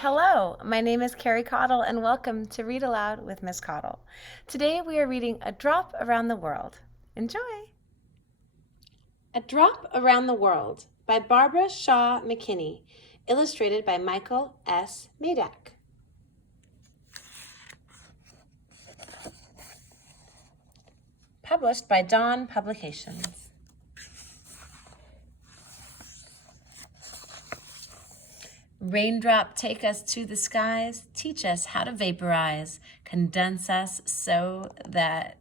Hello, my name is Carrie Caudle and welcome to Read Aloud with Miss Caudle. Today we are reading A Drop Around the World. Enjoy! A Drop Around the World by Barbara Shaw McKinney, illustrated by Michael S. Maydak. Published by Dawn Publications. Raindrop, take us to the skies, teach us how to vaporize, condense us so that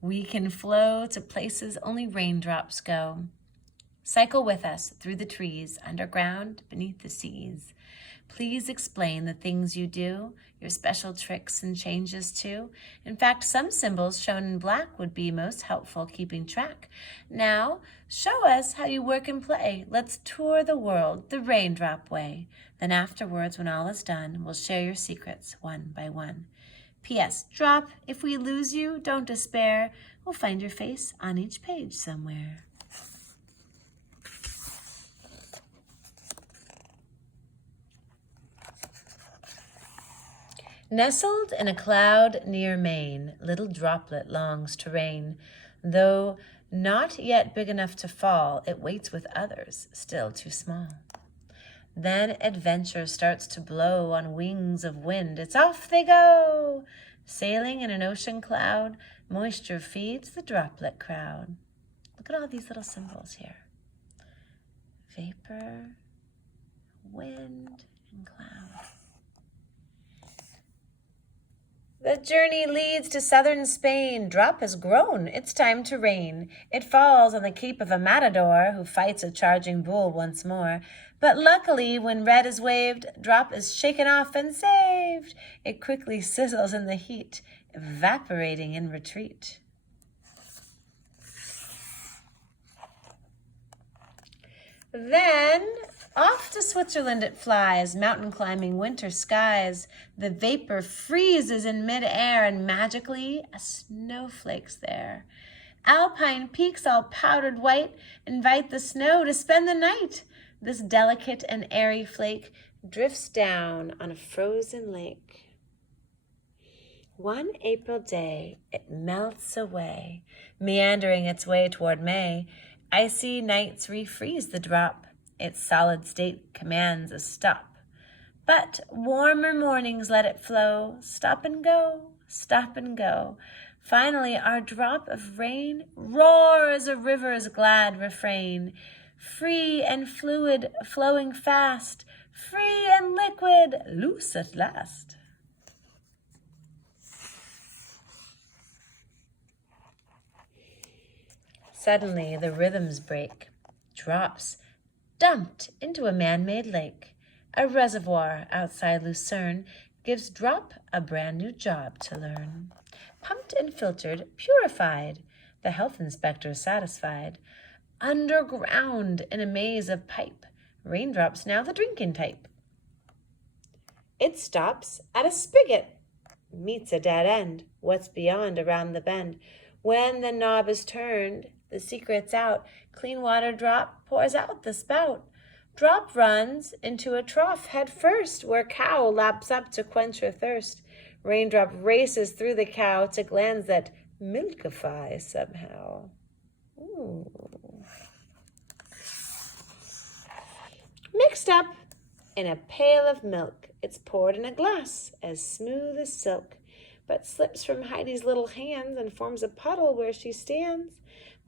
we can flow to places only raindrops go. Cycle with us through the trees, underground, beneath the seas. Please explain the things you do, your special tricks and changes too. In fact, some symbols shown in black would be most helpful keeping track. Now, show us how you work and play. Let's tour the world the raindrop way. Then afterwards, when all is done, we'll share your secrets one by one. P.S. Drop, if we lose you, don't despair. We'll find your face on each page somewhere. Nestled in a cloud near Maine, little droplet longs to rain. Though not yet big enough to fall, it waits with others, still too small. Then adventure starts to blow on wings of wind. It's off they go! Sailing in an ocean cloud, moisture feeds the droplet crowd. Look at all these little symbols here. Vapor, wind, and cloud. The journey leads to southern Spain. Drop has grown. It's time to rain. It falls on the cape of a matador who fights a charging bull once more. But luckily, when red is waved, Drop is shaken off and saved. It quickly sizzles in the heat, evaporating in retreat. Then off to Switzerland it flies, mountain climbing winter skies. The vapor freezes in midair, and magically a snowflake's there. Alpine peaks all powdered white invite the snow to spend the night. This delicate and airy flake drifts down on a frozen lake. One April day it melts away, meandering its way toward May. Icy nights refreeze the drop. Its solid state commands a stop. But warmer mornings let it flow. Stop and go, stop and go. Finally, our drop of rain roars a river's glad refrain. Free and fluid, flowing fast. Free and liquid, loose at last. Suddenly, the rhythms break. Drops dumped into a man-made lake. A reservoir outside Lucerne gives Drop a brand new job to learn. Pumped and filtered, purified, the health inspector satisfied. Underground in a maze of pipe, raindrops now the drinking type. It stops at a spigot, meets a dead end. What's beyond around the bend? When the knob is turned, the secret's out. Clean water drop pours out the spout. Drop runs into a trough head first, where cow laps up to quench her thirst. Raindrop races through the cow to glands that milkify somehow. Ooh. Mixed up in a pail of milk, it's poured in a glass as smooth as silk, but slips from Heidi's little hands and forms a puddle where she stands.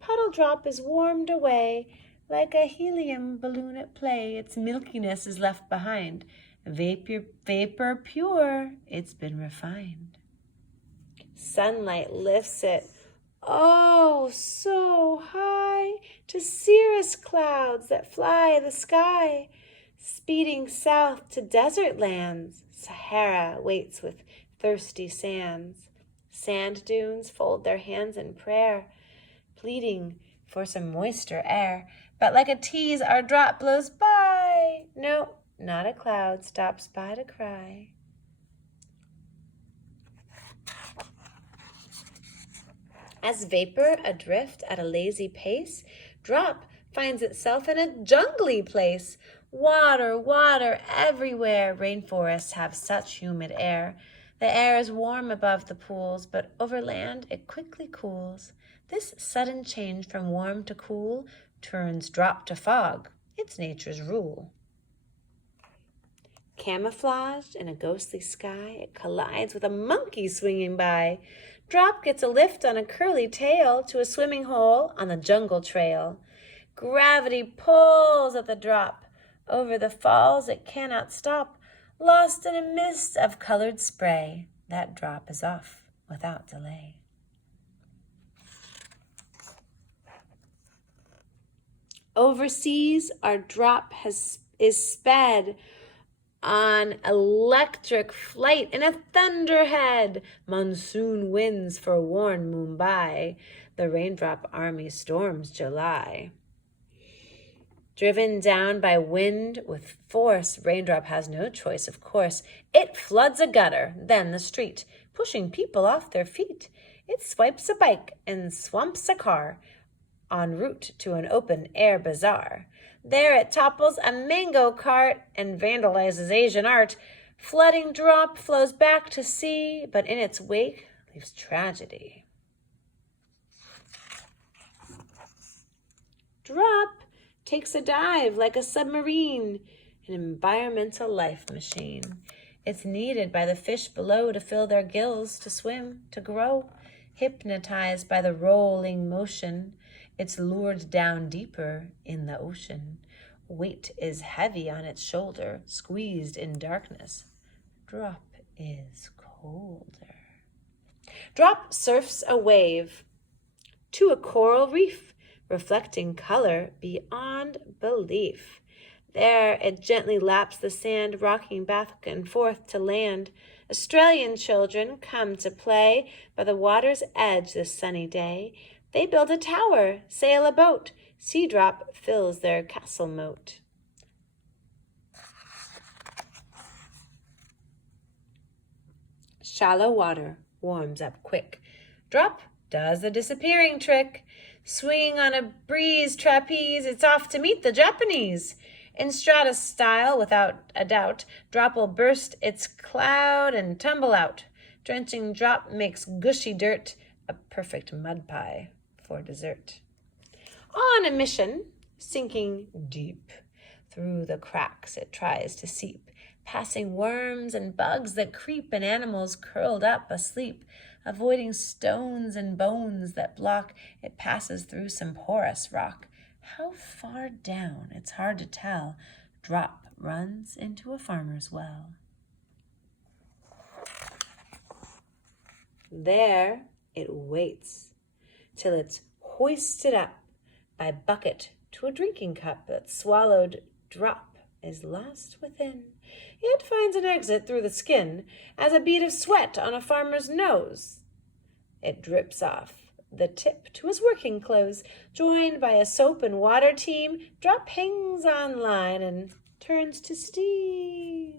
Puddle Drop is warmed away like a helium balloon at play. Its milkiness is left behind. Vapor pure, it's been refined. Sunlight lifts it, oh, so high, to cirrus clouds that fly the sky. Speeding south to desert lands, Sahara waits with thirsty sands. Sand dunes fold their hands in prayer, pleading for some moister air. But like a tease, our drop blows by. No, not a cloud stops by to cry. As vapor adrift at a lazy pace, Drop finds itself in a jungly place. Water, water everywhere. Rainforests have such humid air. The air is warm above the pools, but over land it quickly cools. This sudden change from warm to cool turns drop to fog. It's nature's rule. Camouflaged in a ghostly sky, it collides with a monkey swinging by. Drop gets a lift on a curly tail to a swimming hole on the jungle trail. Gravity pulls at the drop. Over the falls it cannot stop. Lost in a mist of colored spray, that drop is off without delay. Overseas, our drop is sped on electric flight in a thunderhead. Monsoon winds forewarn Mumbai. The raindrop army storms July. Driven down by wind with force, raindrop has no choice, of course. It floods a gutter, then the street, pushing people off their feet. It swipes a bike and swamps a car en route to an open-air bazaar. There it topples a mango cart and vandalizes Asian art. Flooding drop flows back to sea, but in its wake leaves tragedy. Drop takes a dive like a submarine, an environmental life machine. It's needed by the fish below to fill their gills, to swim, to grow. Hypnotized by the rolling motion, it's lured down deeper in the ocean. Weight is heavy on its shoulder, squeezed in darkness. Drop is colder. Drop surfs a wave to a coral reef, reflecting color beyond belief. There it gently laps the sand, rocking back and forth to land. Australian children come to play by the water's edge this sunny day. They build a tower, sail a boat. Sea drop fills their castle moat. Shallow water warms up quick. Drop does the disappearing trick. Swinging on a breeze trapeze, it's off to meet the Japanese. In strata style, without a doubt, drop will burst its cloud and tumble out. Drenching drop makes gushy dirt a perfect mud pie for dessert. On a mission, sinking deep, through the cracks it tries to seep, passing worms and bugs that creep and animals curled up asleep. Avoiding stones and bones that block, it passes through some porous rock. How far down, it's hard to tell. Drop runs into a farmer's well. There it waits till it's hoisted up by bucket to a drinking cup. That swallowed drop is lost within, yet finds an exit through the skin as a bead of sweat on a farmer's nose. It drips off the tip to his working clothes. Joined by a soap and water team, drop hangs on line and turns to steam.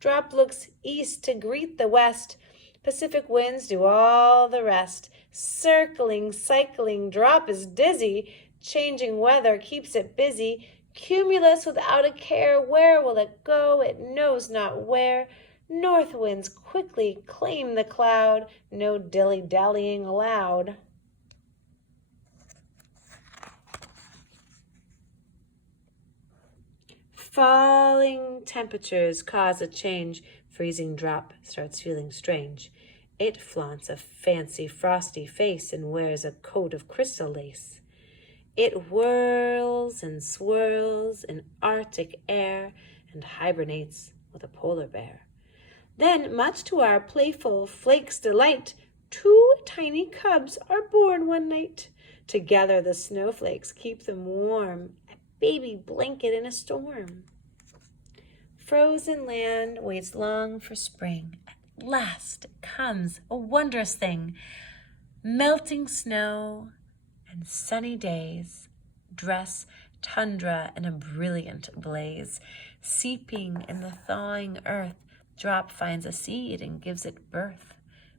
Drop looks east to greet the west. Pacific winds do all the rest. Circling, cycling, drop is dizzy. Changing weather keeps it busy. Cumulus without a care, where will it go? It knows not where. North winds quickly claim the cloud. No dilly-dallying allowed. Falling temperatures cause a change. Freezing drop starts feeling strange. It flaunts a fancy frosty face and wears a coat of crystal lace. It whirls and swirls in Arctic air and hibernates with a polar bear. Then, much to our playful flake's delight, 2 tiny cubs are born one night. Together the snowflakes keep them warm, a baby blanket in a storm. Frozen land waits long for spring. At last it comes, a wondrous thing. Melting snow and sunny days dress tundra in a brilliant blaze. Seeping in the thawing earth, drop finds a seed and gives it birth.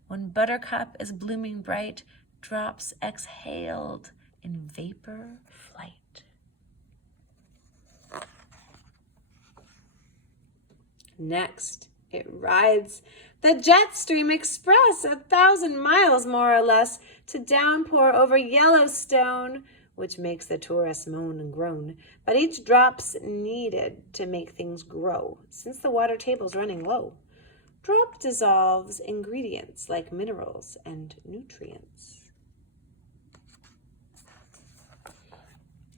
When buttercup is blooming bright, drops exhaled in vapor flight. Next, it rides the jet stream express 1,000 miles more or less to downpour over Yellowstone, which makes the tourists moan and groan. But each drop's needed to make things grow, since the water table's running low. Drop dissolves ingredients like minerals and nutrients.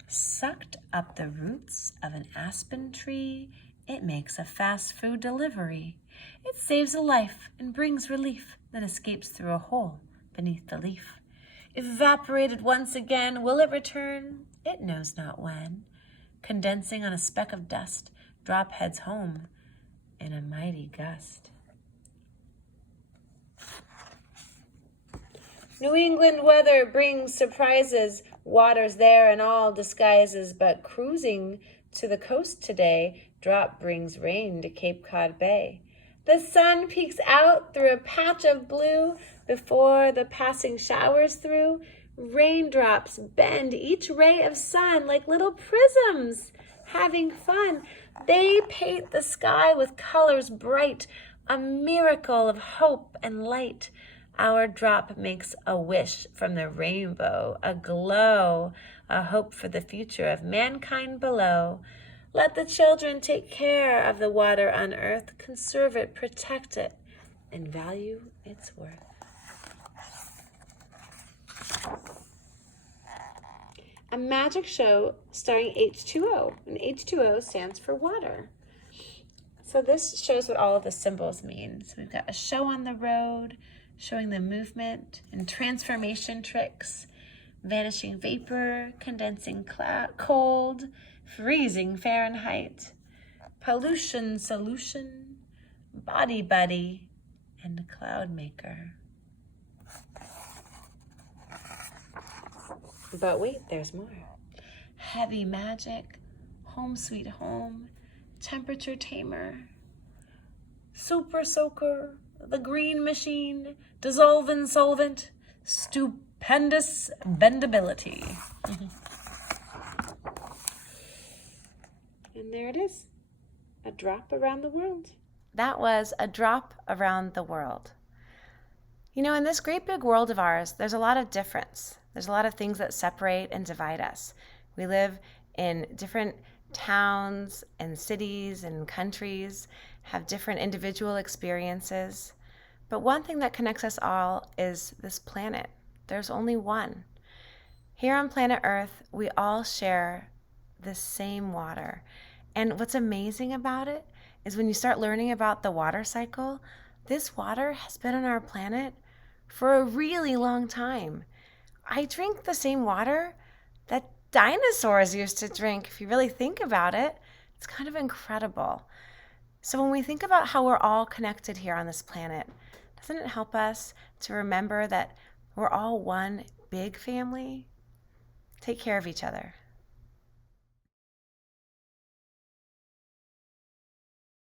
Sucked up the roots of an aspen tree, it makes a fast food delivery. It saves a life and brings relief that escapes through a hole beneath the leaf. Evaporated once again, will it return? It knows not when. Condensing on a speck of dust, drop heads home in a mighty gust. New England weather brings surprises. Water's there in all disguises, but cruising to the coast today, drop brings rain to Cape Cod Bay. The sun peeks out through a patch of blue before the passing showers through. Raindrops bend each ray of sun like little prisms, having fun. They paint the sky with colors bright, a miracle of hope and light. Our drop makes a wish from the rainbow, a glow, a hope for the future of mankind below. Let the children take care of the water on earth, conserve it, protect it, and value its worth. A magic show starring H2O, and H2O stands for water. So this shows what all of the symbols mean. So we've got a show on the road, showing the movement and transformation tricks, vanishing vapor, condensing cold, freezing Fahrenheit, pollution solution, body buddy, and cloud maker. But wait, there's more. Heavy magic, home sweet home, temperature tamer, super soaker, the green machine, dissolving solvent, stupendous bendability. And there it is, a drop around the world. That was a drop around the world. You know, in this great big world of ours, there's a lot of difference. There's a lot of things that separate and divide us. We live in different towns and cities and countries, have different individual experiences. But one thing that connects us all is this planet. There's only one. Here on planet Earth, we all share the same water. And what's amazing about it is when you start learning about the water cycle, this water has been on our planet for a really long time. I drink the same water that dinosaurs used to drink. If you really think about it, it's kind of incredible. So when we think about how we're all connected here on this planet, doesn't it help us to remember that we're all one big family? Take care of each other.